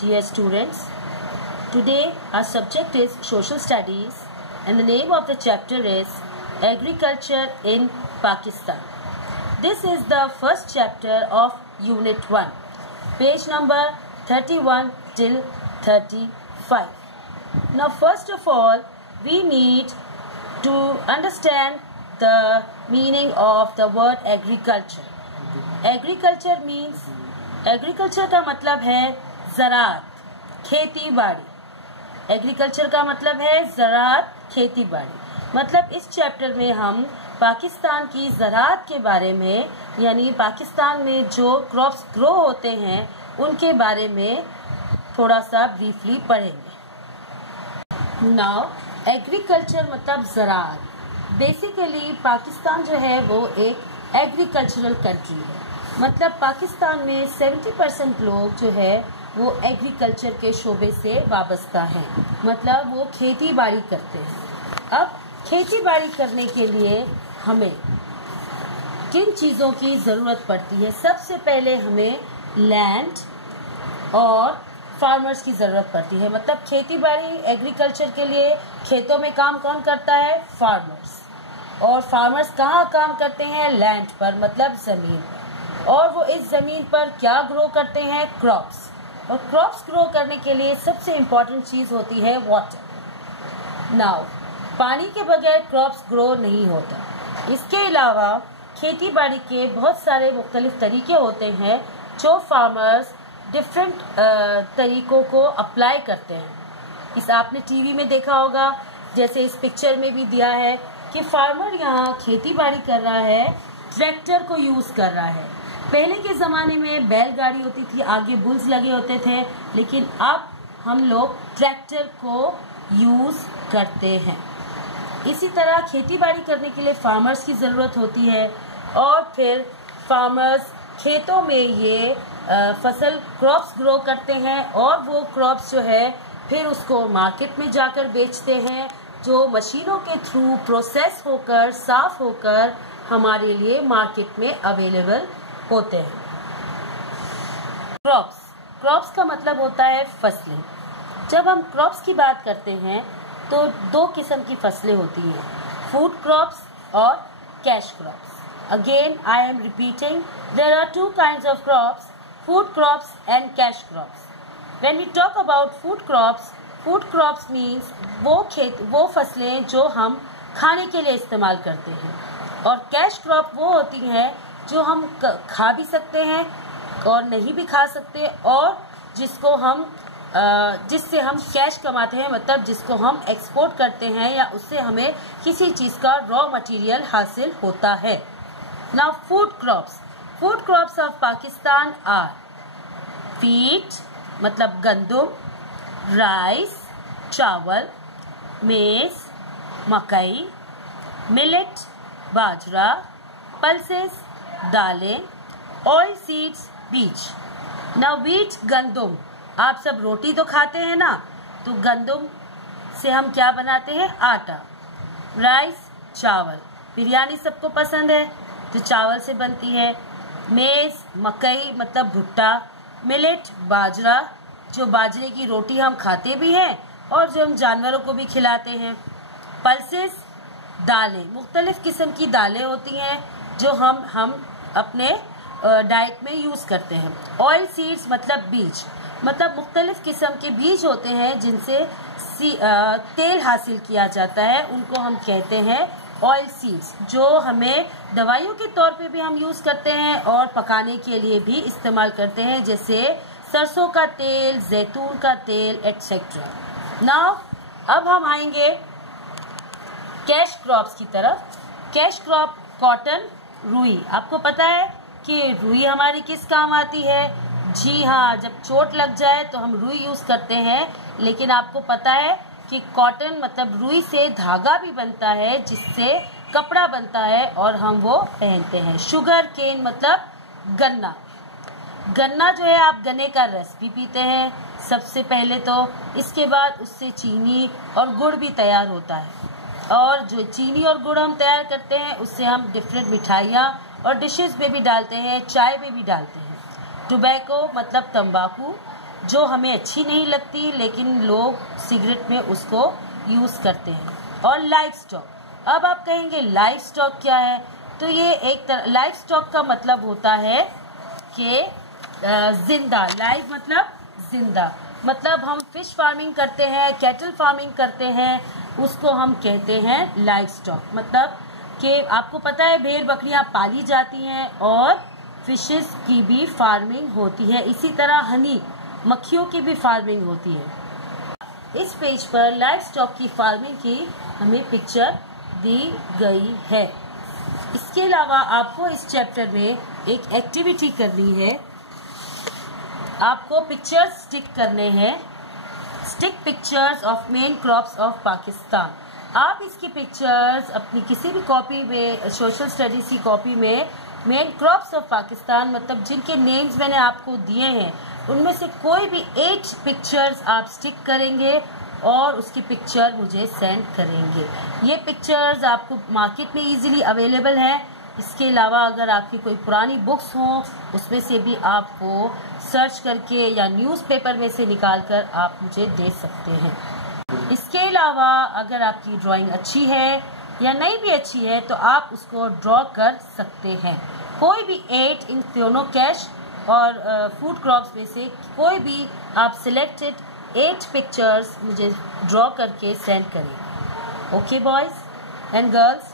Dear students, today our subject is Social Studies and the name of the chapter is Agriculture in Pakistan. This is the first chapter of Unit 1, page number 31 till 35. Now first of all, we need to understand the meaning of the word agriculture. Agriculture means, agriculture का मतलब है ज़राअत, खेती बाड़ी। Agriculture का मतलब है ज़राअत, खेती बाड़ी। मतलब इस चैप्टर में हम पाकिस्तान की ज़राअत के बारे में, यानी पाकिस्तान में जो क्रॉप्स ग्रो होते हैं उनके बारे में थोड़ा सा ब्रीफली पढ़ेंगे। नाउ एग्रीकल्चर मतलब ज़राअत। बेसिकली पाकिस्तान जो है वो एक एग्रीकल्चरल कंट्री है। मतलब पाकिस्तान में 70% लोग जो है वो एग्रीकल्चर के शोबे से वाबस्ता हैं, मतलब वो खेती बाड़ी करते हैं। अब खेती बाड़ी करने के लिए हमें किन चीज़ों की ज़रूरत पड़ती है? सबसे पहले हमें लैंड और फार्मर्स की ज़रूरत पड़ती है। मतलब खेती बाड़ी एग्रीकल्चर के लिए खेतों में काम कौन करता है? फार्मर्स। और फार्मर्स कहाँ काम करते हैं? लैंड पर, मतलब ज़मीन पर। और वो इस ज़मीन पर क्या ग्रो करते हैं? क्रॉप्स। और क्रॉप्स ग्रो करने के लिए सबसे इम्पॉर्टेंट चीज़ होती है वाटर। नाउ पानी के बगैर क्रॉप्स ग्रो नहीं होता। इसके अलावा खेती बाड़ी के बहुत सारे मुख्तलिफ तरीके होते हैं जो फार्मर्स डिफरेंट तरीकों को अप्लाई करते हैं। इस आपने टीवी में देखा होगा, जैसे इस पिक्चर में भी दिया है कि फार्मर यहाँ खेती बाड़ी कर रहा है, ट्रैक्टर को यूज़ कर रहा है। पहले के ज़माने में बैलगाड़ी होती थी, आगे बुल्स लगे होते थे, लेकिन अब हम लोग ट्रैक्टर को यूज़ करते हैं। इसी तरह खेती बाड़ी करने के लिए फार्मर्स की ज़रूरत होती है और फिर फार्मर्स खेतों में ये फसल क्रॉप्स ग्रो करते हैं और वो क्रॉप्स जो है फिर उसको मार्केट में जाकर बेचते हैं, जो मशीनों के थ्रू प्रोसेस होकर साफ होकर हमारे लिए मार्केट में अवेलेबल होते हैं। क्रॉप्स का मतलब होता है फसलें। जब हम क्रॉप्स की बात करते हैं तो दो किस्म की फसलें होती हैं, फूड क्रॉप्स और cash crops. Again I am repeating, there are two kinds of crops, food crops and cash crops. When we talk about food crops means वो फसलें जो हम खाने के लिए इस्तेमाल करते हैं, और कैश क्रॉप वो होती हैं जो हम खा भी सकते हैं और नहीं भी खा सकते, और जिससे हम कैश कमाते हैं, मतलब जिसको हम एक्सपोर्ट करते हैं या उससे हमें किसी चीज़ का रॉ मटेरियल हासिल होता है। Now food crops of Pakistan are wheat मतलब गंदम, राइस चावल, मेज मकई, मिलेट बाजरा, पल्सेस दालें, ऑयल सीड्स बीज। नाउ व्हीट गंदम, आप सब रोटी तो खाते हैं ना, तो गंदम से हम क्या बनाते हैं? आटा। राइस चावल, बिरयानी सबको पसंद है तो चावल से बनती है। मेज मकई मतलब भुट्टा, मिलेट बाजरा, जो बाजरे की रोटी हम खाते भी हैं और जो हम जानवरों को भी खिलाते हैं। पल्सेस दालें, मुख्तलिफ किस्म की दालें होती हैं जो हम अपने डाइट में यूज़ करते हैं। ऑयल सीड्स मतलब बीज, मतलब मुख्तलिफ किस्म के बीज होते हैं जिनसे तेल हासिल किया जाता है, उनको हम कहते हैं ऑयल सीड्स, जो हमें दवाइयों के तौर पे भी हम यूज़ करते हैं और पकाने के लिए भी इस्तेमाल करते हैं, जैसे सरसों का तेल, जैतून का तेल एटसेट्रा। नाउ अब हम आएंगे कैश क्रॉप्स की तरफ। कैश क्रॉप कॉटन, रुई। आपको पता है कि रुई हमारी किस काम आती है? जी हाँ, जब चोट लग जाए तो हम रुई यूज़ करते हैं, लेकिन आपको पता है कि कॉटन मतलब रुई से धागा भी बनता है जिससे कपड़ा बनता है और हम वो पहनते हैं। शुगर केन मतलब गन्ना जो है, आप गन्ने का रस भी पीते हैं सबसे पहले तो, इसके बाद उससे चीनी और गुड़ भी तैयार होता है, और जो चीनी और गुड़ हम तैयार करते हैं उससे हम डिफरेंट मिठाइयाँ और डिशेस में भी डालते हैं, चाय में भी डालते हैं। टोबैको मतलब तंबाकू, जो हमें अच्छी नहीं लगती, लेकिन लोग सिगरेट में उसको यूज़ करते हैं। और लाइफ स्टॉक, अब आप कहेंगे लाइफ स्टॉक क्या है? तो ये एक तरह, लाइफ स्टॉक का मतलब होता है कि जिंदा, लाइफ मतलब जिंदा, मतलब हम फिश फार्मिंग करते हैं, कैटल फार्मिंग करते हैं, उसको हम कहते हैं लाइफ स्टॉक। मतलब कि आपको पता है भेड़ बकरियां पाली जाती हैं और फिशेस की भी फार्मिंग होती है, इसी तरह हनी, मक्खियों की भी फार्मिंग होती है। इस पेज पर लाइफ स्टॉक की फार्मिंग की हमें पिक्चर दी गई है। इसके अलावा आपको इस चैप्टर में एक एक्टिविटी करनी है, आपको पिक्चर्स स्टिक करने हैं। Stick pictures of main crops of Pakistan. आप इसकी पिक्चर्स अपनी किसी भी कॉपी में, सोशल स्टडीज की कॉपी में मेन क्रॉप्स ऑफ पाकिस्तान, मतलब जिनके नेम्स मैंने आपको दिए हैं, उनमें से कोई भी 8 पिक्चर्स आप स्टिक करेंगे और उसकी पिक्चर मुझे सेंड करेंगे। ये पिक्चर्स आपको मार्केट में इजीली अवेलेबल है। इसके अलावा अगर आपकी कोई पुरानी बुक्स हों, उसमें से भी आप वो सर्च करके या न्यूज़पेपर में से निकाल कर आप मुझे दे सकते हैं। इसके अलावा अगर आपकी ड्राइंग अच्छी है या नहीं भी अच्छी है तो आप उसको ड्रॉ कर सकते हैं। कोई भी 8 इन दोनों कैश और फूड क्रॉप्स में से कोई भी आप सिलेक्टेड 8 पिक्चर्स मुझे ड्रॉ करके सेंड करें। Okay boys and girls,